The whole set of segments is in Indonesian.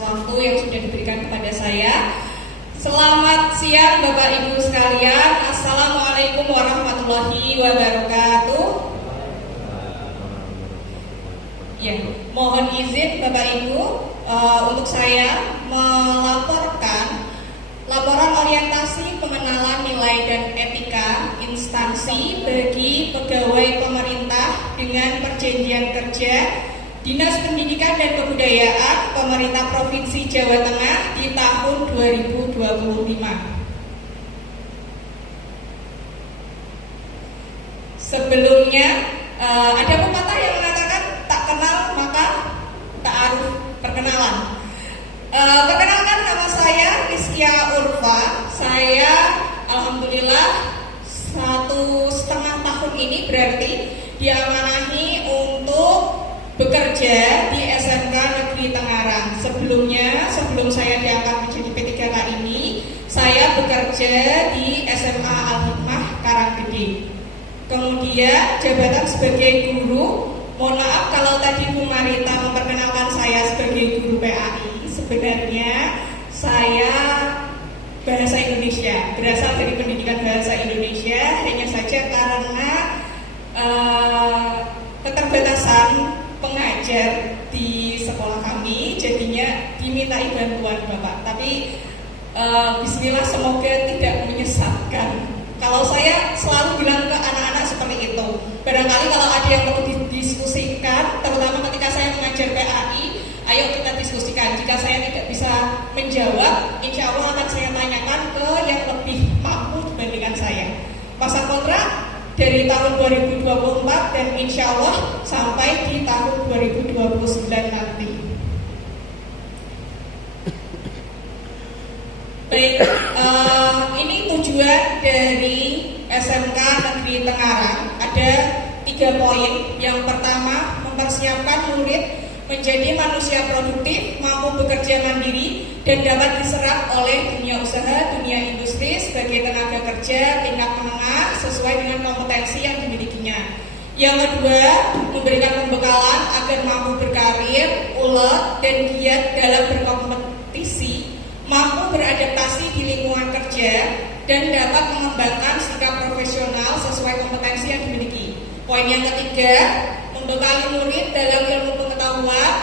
waktu yang sudah diberikan kepada saya. Selamat siang Bapak Ibu sekalian. Assalamualaikum warahmatullahi wabarakatuh. Ya, mohon izin Bapak Ibu untuk saya melaporkan laporan orientasi pengenalan nilai dan etika instansi bagi pegawai pemerintah dengan perjanjian kerja Dinas Pendidikan dan Kebudayaan Pemerintah Provinsi Jawa Tengah di tahun 2025. Sebelumnya ada pepatah yang mengatakan tak kenal maka tak aruf perkenalan. Perkenalkan, nama saya Rizkia Urfa. Saya alhamdulillah 1,5 tahun ini berarti diamanahi untuk bekerja di SMK Negeri Tengaran. Sebelum saya diangkat menjadi P3K ini, saya bekerja di SMA Al-Hikmah Karanggede. Kemudian jabatan sebagai guru. Mohon maaf kalau tadi Bu Marita memperkenalkan saya sebagai guru PAI. Sebenarnya saya bahasa Indonesia, berasal dari pendidikan bahasa Indonesia, hanya saja karena keterbatasan pengajar di sekolah kami, jadinya dimintai bantuan Bapak. Tapi bismillah, semoga tidak menyesatkan. Kalau saya selalu bilang ke anak-anak seperti itu, barangkali kalau ada yang perlu didiskusikan, terutama ketika saya mengajar PAI, ayo kita diskusikan. Jika saya tidak bisa menjawab, insya Allah akan saya tanyakan ke yang lebih mampu dibandingkan saya. Pasang kontrak dari tahun 2024 dan insya Allah sampai di tahun 2029 nanti. Baik, ini tujuan dari SMK Negeri Tengaran. Ada 3 poin. Yang pertama, mempersiapkan murid menjadi manusia produktif, mampu bekerja mandiri, dan dapat diserap oleh dunia usaha, dunia industri sebagai tenaga kerja tingkat menengah sesuai dengan kompetensi yang dimilikinya. Yang kedua, memberikan pembekalan agar mampu berkarir, ulet, dan giat dalam berkompetisi, mampu beradaptasi di lingkungan kerja, dan dapat mengembangkan sikap profesional sesuai kompetensi yang dimiliki. Poin yang ketiga, membekali murid dalam ilmu pengetahuan,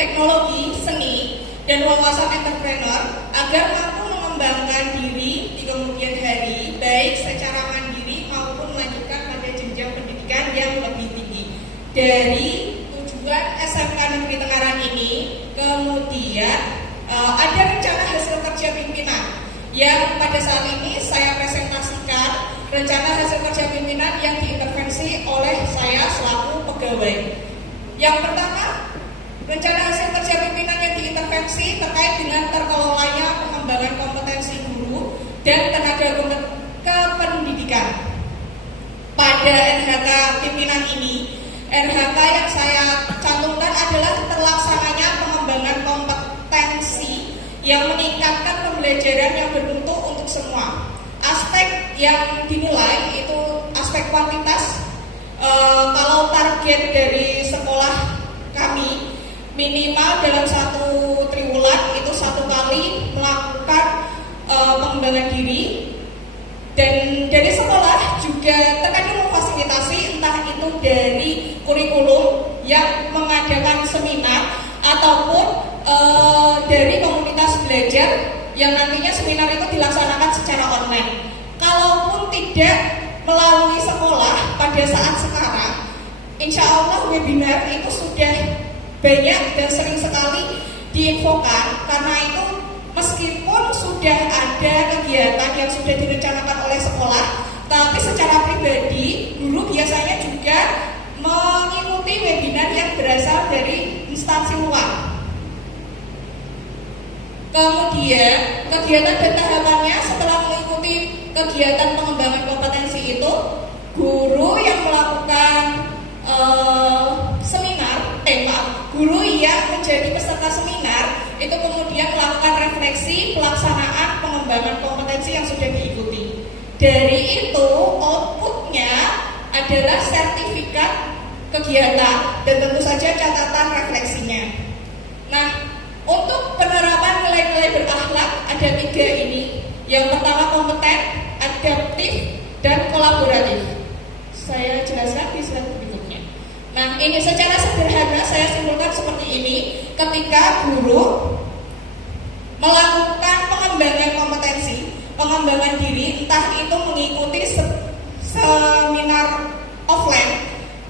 teknologi, seni, dan wawasan entrepreneur agar mampu mengembangkan diri di kemudian hari, baik secara mandiri maupun melanjutkan pada jenjang pendidikan yang lebih tinggi. Dari tujuan SMK Negeri Tengaran ini, kemudian ada rencana hasil kerja pimpinan yang pada saat ini saya presentasikan. Rencana hasil kerja pimpinan yang diintervensi oleh saya selaku pegawai. Yang pertama, rencana hasil kerja pimpinan yang diintervensi terkait dengan terkelolanya pengembangan kompetensi guru dan tenaga kependidikan. Pada RHK pimpinan ini, RHK yang saya cantumkan adalah terlaksananya pengembangan kompetensi yang meningkatkan pembelajaran yang bermutu untuk semua. Aspek yang dinilai itu aspek kuantitas. Kalau target dari sekolah kami minimal dalam 1 triwulan itu 1 kali melakukan pengembangan diri, dan dari sekolah juga terkadang memfasilitasi entah itu dari kurikulum yang mengadakan seminar ataupun dari komunitas belajar yang nantinya seminar itu dilaksanakan secara online. Kalaupun tidak melalui sekolah pada saat sekarang, insya Allah webinar itu sudah banyak dan sering sekali diinfokan. Karena itu meskipun sudah ada kegiatan yang sudah direncanakan oleh sekolah, tapi secara pribadi guru biasanya juga mengikuti webinar yang berasal dari instansi luar. Kemudian kegiatan dan tahapannya setelah mengikuti kegiatan pengembangan kompetensi itu, guru yang melakukan guru yang menjadi peserta seminar itu kemudian melakukan refleksi pelaksanaan pengembangan kompetensi yang sudah diikuti. Dari itu outputnya adalah sertifikat kegiatan dan tentu saja catatan refleksinya. Nah, untuk Yang pertama kompeten, adaptif, dan kolaboratif. Saya jelaskan di slide berikutnya. Nah, ini secara sederhana saya simpulkan seperti ini. Ketika guru melakukan pengembangan kompetensi, pengembangan diri, entah itu mengikuti seminar offline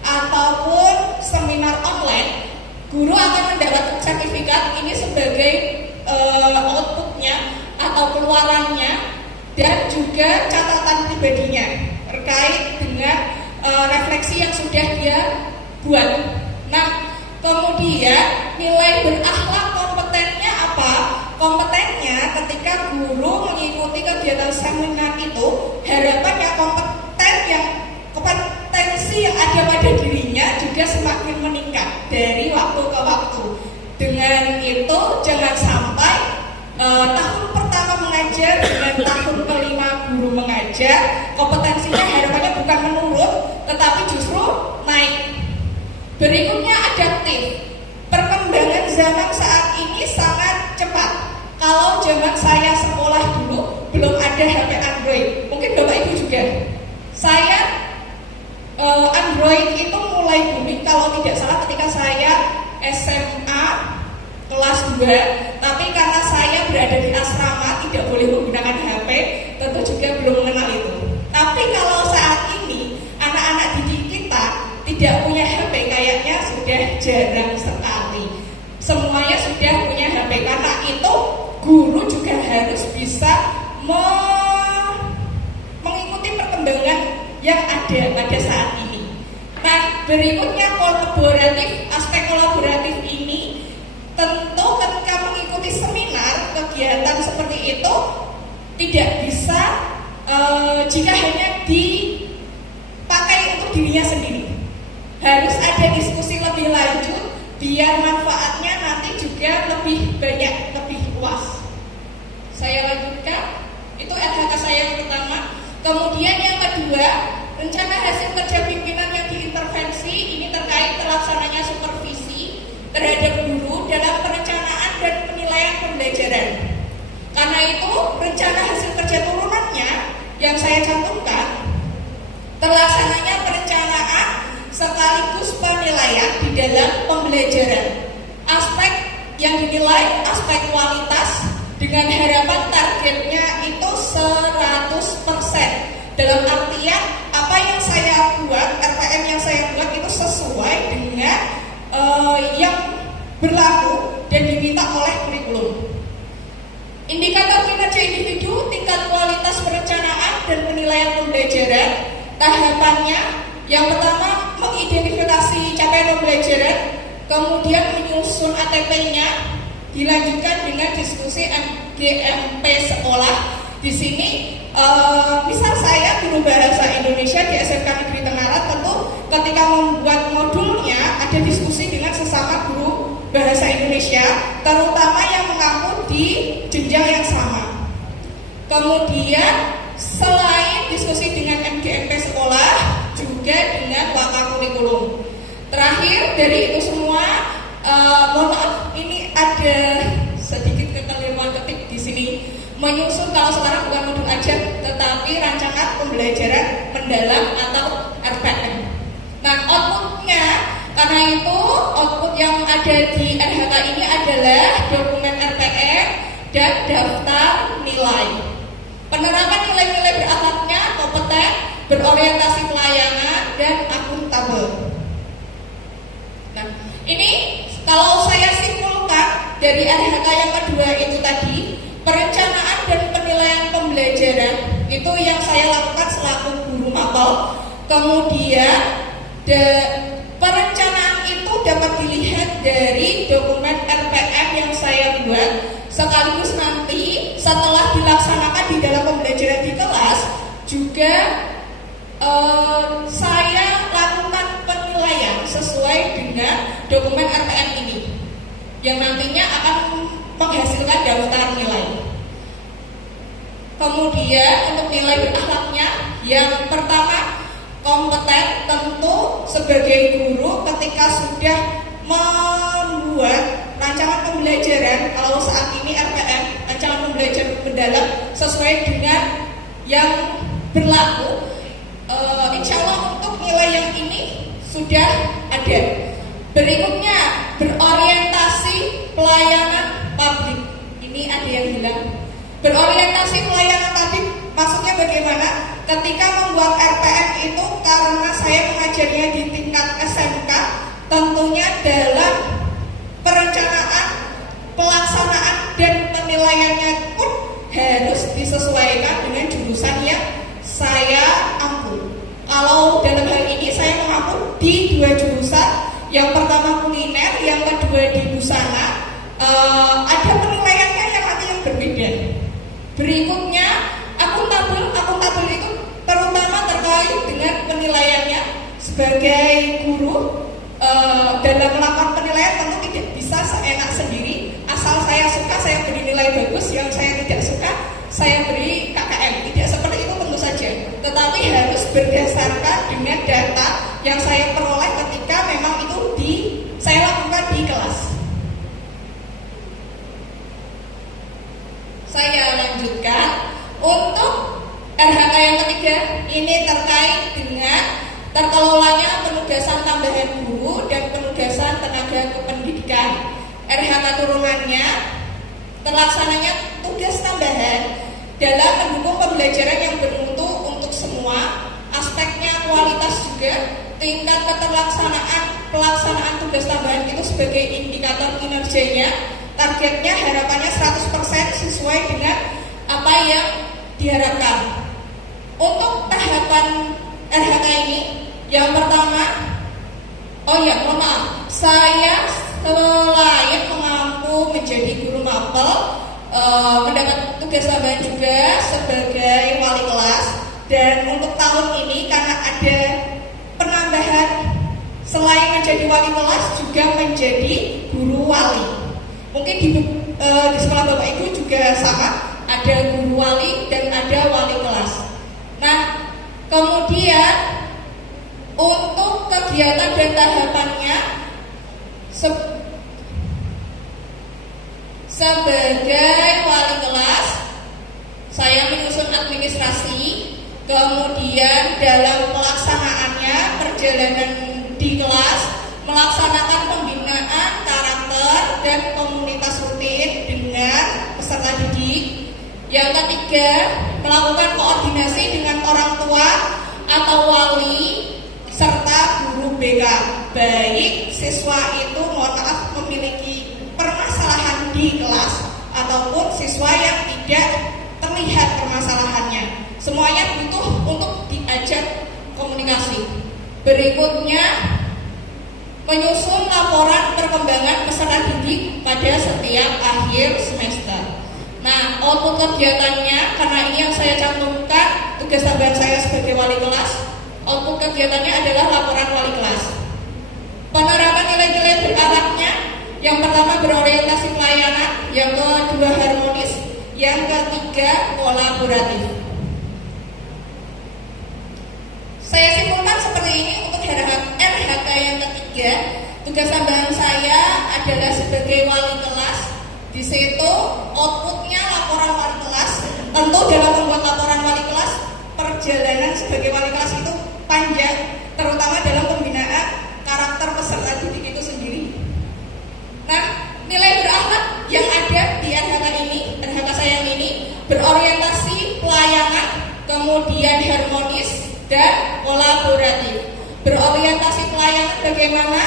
ataupun seminar online, guru akan mendapat sertifikat ini sebagai outputnya atau keluarannya dan juga catatan pribadinya terkait dengan refleksi yang sudah dia buat. Nah, kemudian nilai berakhlak kompetennya apa? Kompetennya ketika guru mengikuti kegiatan seminar itu, harapannya kompetensi yang ada pada dirinya juga semakin meningkat dari waktu ke waktu. Dengan itu jangan sampai tahun pertama mengajar dengan tahun kelima guru mengajar, kompetensinya harapannya bukan menurun tetapi justru naik. Berikutnya adaptif. Perkembangan zaman saat ini sangat cepat. Kalau zaman saya sekolah dulu belum ada HP Android, mungkin Bapak Ibu juga. Saya Android itu mulai booming kalau tidak salah ketika saya SMA kelas 2. Tapi karena saya berada di asrama tidak boleh menggunakan HP, tentu juga belum mengenal itu. Tapi kalau saat ini anak-anak didik kita tidak punya HP, kayaknya sudah jarang sekali. Semuanya sudah punya HP. Karena itu guru juga harus bisa mengikuti perkembangan yang ada pada saat ini. Nah, berikutnya kolaboratif. Aspek kolaboratif ini tentu ketika mengikuti seminar, kegiatan seperti itu tidak bisa jika hanya dipakai untuk dirinya sendiri. Harus ada diskusi lebih lanjut biar manfaatnya nanti juga lebih banyak, lebih luas. Saya lanjutkan, itu LHK saya yang pertama. Kemudian yang kedua, rencana hasil kerja pimpinan yang diintervensi ini terkait terlaksananya supervisi terhadap guru dalam perencanaan dan penilaian pembelajaran. Karena itu, rencana hasil kerja turunannya yang saya cantumkan, terlaksananya perencanaan sekaligus penilaian di dalam pembelajaran. Aspek yang dinilai, aspek kualitas dengan harapan targetnya itu 100%. Dalam artian, apa yang saya buat, RPM yang saya buat itu sesuai dengan yang berlaku dan diminta oleh kurikulum. Indikator kinerja individu, tingkat kualitas perencanaan dan penilaian pembelajaran. Tahapannya, yang pertama mengidentifikasi capaian pembelajaran, kemudian menyusun ATP-nya, dilanjutkan dengan diskusi MGMP sekolah. Di sini, misal saya guru bahasa Indonesia di SMK Negeri Tengarat, tentu ketika membuat modulnya ada diskusi dengan sesama guru bahasa Indonesia, terutama yang mengaku di jenjang yang sama. Kemudian selain diskusi dengan MGMP sekolah, juga dengan waka kurikulum. Terakhir dari itu semua, mohon maaf, ini ada sedikit kekeliruan ketik di sini. Menyusun kalau sekarang bukan modul ajar, tetapi rancangan pembelajaran mendalam atau RPM. Nah, outputnya, karena itu output yang ada di RHK ini adalah dokumen RPM dan daftar nilai. Penerapan nilai-nilai berakhlaknya kompeten, berorientasi pelayanan, dan akuntabel. Nah, ini kalau saya simpulkan dari RHK yang kedua itu tadi, perencanaan dan penilaian pembelajaran itu yang saya lakukan selaku guru mapel. Kemudian perencanaan itu dapat dilihat dari dokumen RPM yang saya buat, sekaligus nanti setelah dilaksanakan di dalam pembelajaran di kelas juga saya lakukan penilaian sesuai dengan dokumen RPM ini yang nantinya akan menghasilkan daftar nilai. Kemudian untuk nilai berakhlaknya, yang pertama kompeten. Tentu sebagai guru ketika sudah membuat rancangan pembelajaran, kalau saat ini RPM rancangan pembelajaran mendalam, sesuai dengan yang berlaku. Insya Allah untuk nilai yang ini sudah ada. Berikutnya, berorientasi pelayanan publik. Ini ada yang bilang berorientasi pelayanan publik maksudnya bagaimana? Ketika membuat RPM itu karena saya mengajarnya di tingkat SMK, tentunya dalam perencanaan, pelaksanaan dan penilaiannya pun harus disesuaikan dengan jurusan yang saya ampu. Kalau dalam hal ini saya mengampu di 2 jurusan, yang pertama kuliner, yang kedua di busana. Ada penilaiannya yang nanti yang berbeda. Berikutnya akuntabel itu terutama terkait dengan penilaiannya sebagai guru. Dalam melakukan penilaian tentu tidak bisa seenak sendiri. Asal saya suka saya beri nilai bagus, yang saya tidak suka saya beri KKM. Tidak seperti itu tentu saja. Tetapi harus berdasarkan dengan data yang saya peroleh ketika memang itu saya lakukan di kelas. Saya lanjutkan untuk RHK yang ketiga, ini terkait dengan terkelolanya penugasan tambahan guru dan penugasan tenaga kependidikan. RHK turunannya terlaksananya tugas tambahan dalam mendukung pembelajaran yang bermutu untuk semua. Aspeknya kualitas juga, tingkat pelaksanaan tugas tambahan itu sebagai indikator kinerjanya. Targetnya harapannya 100% sesuai dengan apa yang diharapkan. Untuk tahapan RHK ini, yang pertama, saya selain mengampu menjadi guru mapel, mendapat tugas tambahan juga sebagai wali kelas. Dan untuk tahun ini karena ada penambahan, selain menjadi wali kelas juga menjadi guru wali. Mungkin di sekolah Bapak Ibu juga sama, ada guru wali dan ada wali kelas. Nah, kemudian untuk kegiatan dan tahapannya sebagai wali kelas, saya menyusun administrasi. Kemudian dalam pelaksanaannya, perjalanan di kelas, melaksanakan pembinaan karakter dan komunitas rutin dengan peserta didik. Yang ketiga, melakukan koordinasi dengan orang tua atau wali serta guru BK. Baik siswa itu memiliki permasalahan di kelas ataupun siswa yang tidak terlihat permasalahannya. Semuanya butuh untuk diajak komunikasi. Berikutnya, menyusun laporan perkembangan peserta didik pada setiap akhir semester. Nah, output kegiatannya, karena ini yang saya cantumkan tugas tambahan saya sebagai wali kelas, output kegiatannya adalah laporan wali kelas. Penerapan nilai-nilai berakhlaknya, yang pertama berorientasi pelayanan, yang kedua harmonis, yang ketiga kolaboratif. Saya simpulkan seperti ini untuk RHK yang ketiga. Tugas tambahan saya adalah sebagai wali kelas. Di situ outputnya laporan wali kelas. Tentu dalam membuat laporan wali kelas, perjalanan sebagai wali kelas itu panjang, terutama dalam pembinaan karakter peserta didik itu sendiri. Nah, nilai berakhlak yang ada di RHK saya ini berorientasi pelayanan, kemudian harmonis dan kolaboratif. Berorientasi pelayanan bagaimana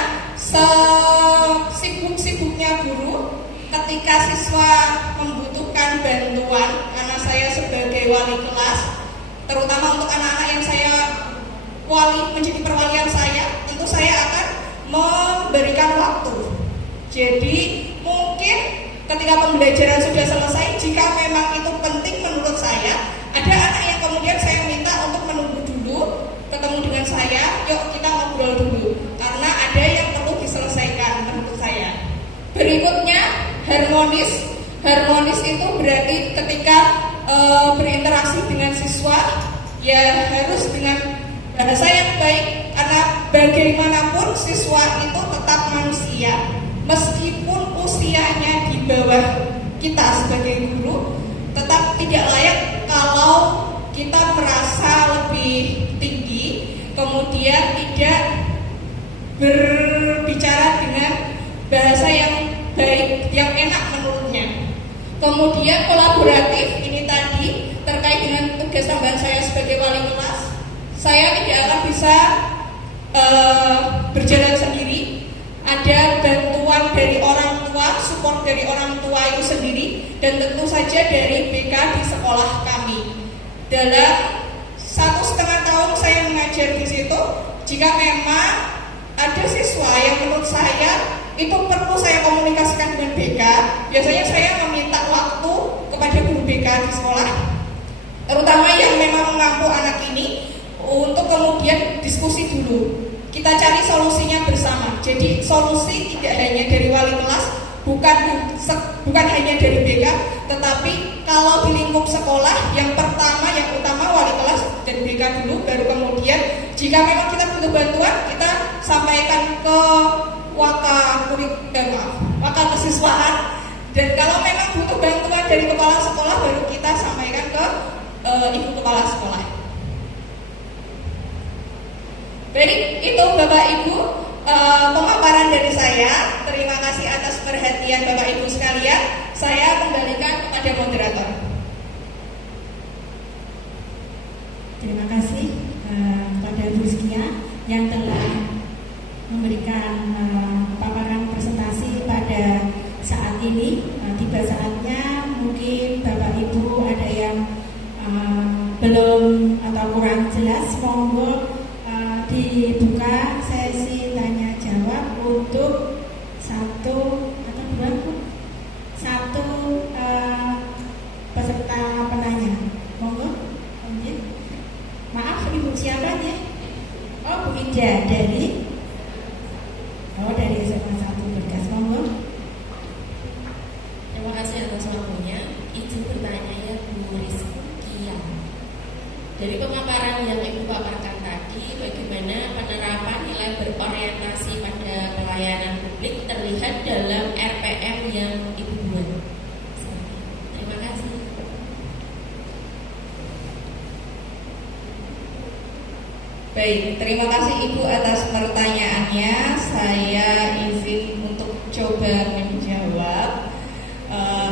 sibuk-sibuknya guru ketika siswa membutuhkan bantuan, karena saya sebagai wali kelas, terutama untuk anak-anak yang saya menjadi perwalian saya, tentu saya akan memberikan waktu. Jadi mungkin ketika pembelajaran sudah selesai, jika memang itu penting menurut saya, ada anak yang kemudian saya minta untuk menunggu dulu, ketemu dengan saya, yuk kita ngobrol dulu, karena ada yang perlu diselesaikan menurut saya. Berikutnya, harmonis. Harmonis itu berarti ketika berinteraksi dengan siswa, ya harus dengan bahasa yang baik, karena bagaimanapun siswa itu tetap manusia. Meskipun usianya di bawah kita sebagai guru, tetap tidak layak kalau kita merasa lebih tinggi, kemudian tidak berbicara dengan bahasa yang baik, yang enak menurutnya. Kemudian kolaboratif, ini tadi terkait dengan tugas tambahan saya sebagai wali kelas. Saya tidak akan bisa berjalan sendiri. Ada bantuan dari orang tua, support dari orang tua itu sendiri, dan tentu saja dari BK di sekolah kami. Dalam 1,5 tahun saya mengajar di situ, jika memang ada siswa yang menurut saya itu perlu saya komunikasikan dengan BK, biasanya saya meminta waktu kepada guru BK di sekolah, terutama yang memang mengampu anak ini, untuk kemudian diskusi dulu. Kita cari solusinya bersama. Jadi solusi tidak hanya dari wali kelas, bukan hanya dari BK, tetapi kalau di lingkup sekolah, yang pertama, yang utama wali kelas dan BK dulu, baru kemudian jika memang kita butuh bantuan, kita sampaikan ke waka kesiswaan, dan kalau memang butuh bantuan dari kepala sekolah, baru kita sampaikan ke ibu kepala sekolah. Baik, itu Bapak Ibu pemaparan dari saya. Terima kasih atas perhatian Bapak Ibu sekalian. Saya kembalikan kepada moderator. Terima kasih kepada Bu Rizkia yang telah memberikan paparan presentasi pada saat ini. Tiba saatnya mungkin Bapak Ibu ada yang belum atau kurang jelas, monggo dibuka sesi tanya jawab untuk satu peserta penanya. Monggo. Maaf, Ibu siapa ya? Oh, Bu Ida dari SMA 1 Berkas. Monggo. Terima kasih atas waktunya. Izin bertanya ya Bu Rizkia. Dari pemaparan yang Ibu paparkan tadi, bagaimana penerapan nilai berorientasi pada pelayanan publik terlihat dalam RPM yang Ibu buat? Terima kasih. Baik, terima kasih Ibu atas pertanyaannya. Saya izin untuk coba menjawab.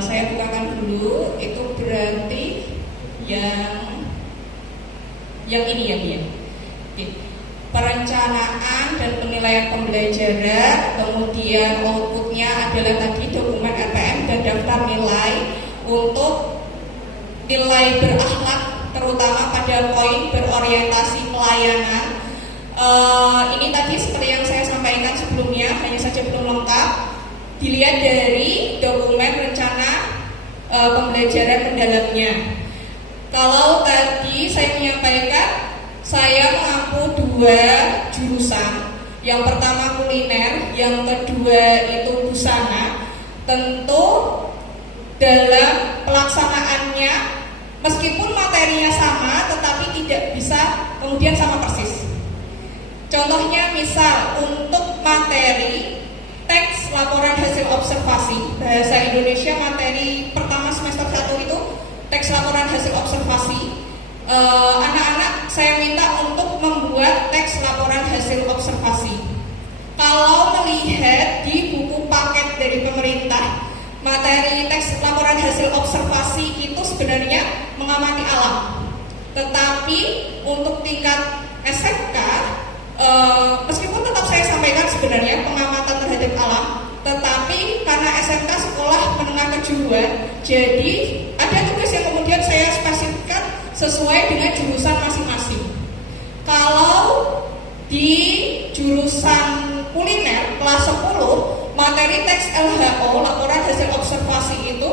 Saya bukakan dulu, itu berarti yang ini ya, Bia. Perencanaan dan penilaian pembelajaran, kemudian outputnya adalah tadi dokumen RPM dan daftar nilai untuk nilai berakhlak, terutama pada poin berorientasi pelayanan. Ini tadi seperti yang saya sampaikan sebelumnya, hanya saja belum lengkap. Dilihat dari dokumen rencana pembelajaran mendalamnya. Kalau tadi saya menyampaikan, saya mengampu 2 jurusan. Yang pertama kuliner, yang kedua itu busana. Tentu dalam pelaksanaannya, meskipun materinya sama, tetapi tidak bisa kemudian sama persis. Contohnya misal untuk materi teks laporan hasil observasi bahasa Indonesia, materi pertama semester 1 itu teks laporan hasil observasi. Anak-anak saya minta untuk membuat teks laporan hasil observasi. Kalau melihat di buku paket dari pemerintah, materi teks laporan hasil observasi itu sebenarnya mengamati alam. Tetapi untuk tingkat SMK, meskipun tetap saya sampaikan sebenarnya pengamatan terhadap alam, tetapi karena SMK sekolah menengah kejuruan, jadi ada tugas yang kemudian saya spesifikkan sesuai dengan jurusan masing-masing. Kalau di jurusan kuliner kelas 10, materi teks LHO, laporan hasil observasi itu,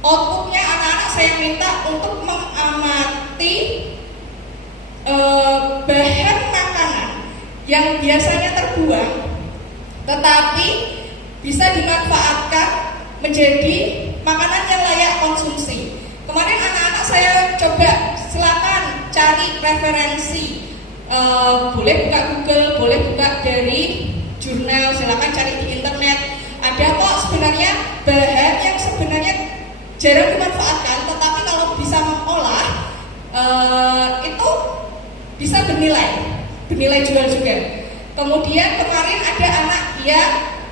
outputnya anak-anak saya minta untuk mengamati bahan makanan yang biasanya terbuang tetapi bisa dimanfaatkan menjadi makanan yang layak konsumsi. Kemarin anak-anak saya coba, silakan cari referensi, boleh buka Google, boleh buka dari jurnal, silakan cari di internet. Ada kok sebenarnya bahan yang sebenarnya jarang dimanfaatkan, tetapi kalau bernilai jual juga. Kemudian kemarin ada anak yang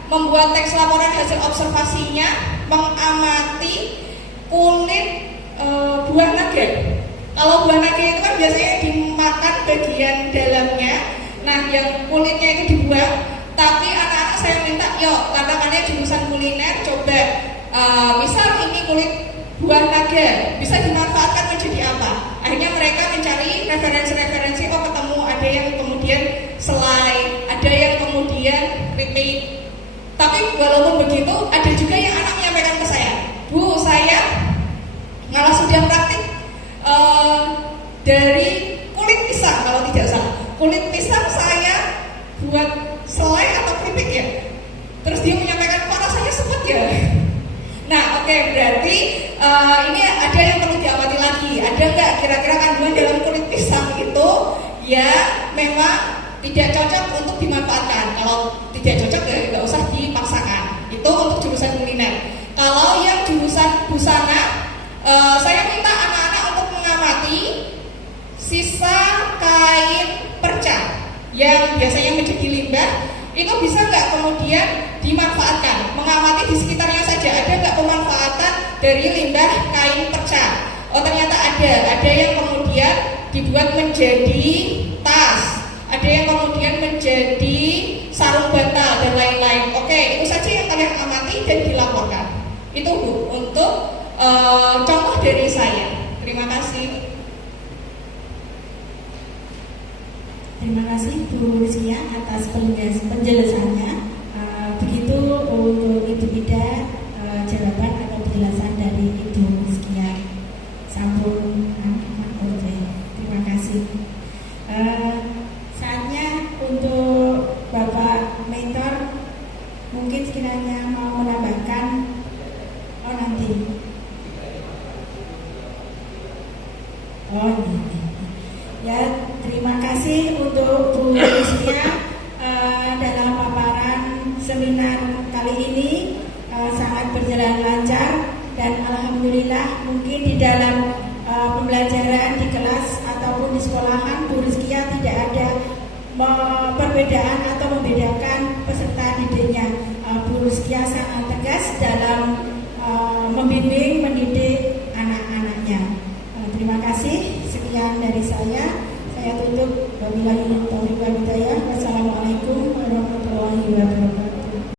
membuat teks laporan hasil observasinya mengamati kulit buah naga. Kalau buah naga itu kan biasanya dimakan bagian dalamnya, nah yang kulitnya itu dibuang. Tapi anak-anak saya minta, yuk karena kalian jurusan kuliner, coba misal ini kulit buah naga bisa dimanfaatkan menjadi apa? Akhirnya mereka mencari referensi-referensi. Oh, ketemu ada yang kemudian selai, ada yang kemudian keripik. Tapi walaupun begitu, ada juga yang anak menyampaikan ke saya, Bu, saya malah sudah praktik dari kulit pisang, kalau tidak salah. Kulit pisang saya buat selai atau keripik ya. Terus dia menyampaikan, kok rasanya sepet ya. Nah, oke, berarti ini ada yang perlu diamati lagi. Ada nggak kira-kira kandungan dalam kulit pisang itu ya memang tidak cocok untuk dimanfaatkan. Kalau tidak cocok ya nggak usah dipaksakan. Itu untuk jurusan kuliner. Kalau yang jurusan busana, saya minta anak-anak untuk mengamati sisa kain perca yang biasanya menjadi limbah. Itu bisa nggak kemudian dimanfaatkan? Mengamati di sekitarnya saja, ada nggak pemanfaatan dari limbah kain perca? Oh, ternyata ada yang kemudian dibuat menjadi tas, ada yang kemudian menjadi sarung bantal dan lain-lain. Oke, itu saja yang kalian amati dan dilaporkan. Itu Bu, untuk contoh dari saya. Terima kasih. Terima kasih Bu Rizkia atas penjelasannya. Begitu untuk Ibu Ida, jawaban atau penjelasan dari Ibu Rizkia. Sampun, terima kasih. Saatnya untuk Bapak Mentor, mungkin sekiranya mau menambahkan. Oh, nanti. Oh, nanti. Ya, terima kasih untuk Bu Rizkia dalam paparan seminar kali ini sangat berjalan lancar dan alhamdulillah mungkin di dalam pembelajaran di kelas ataupun di sekolahan Bu Rizkia tidak ada perbedaan atau membedakan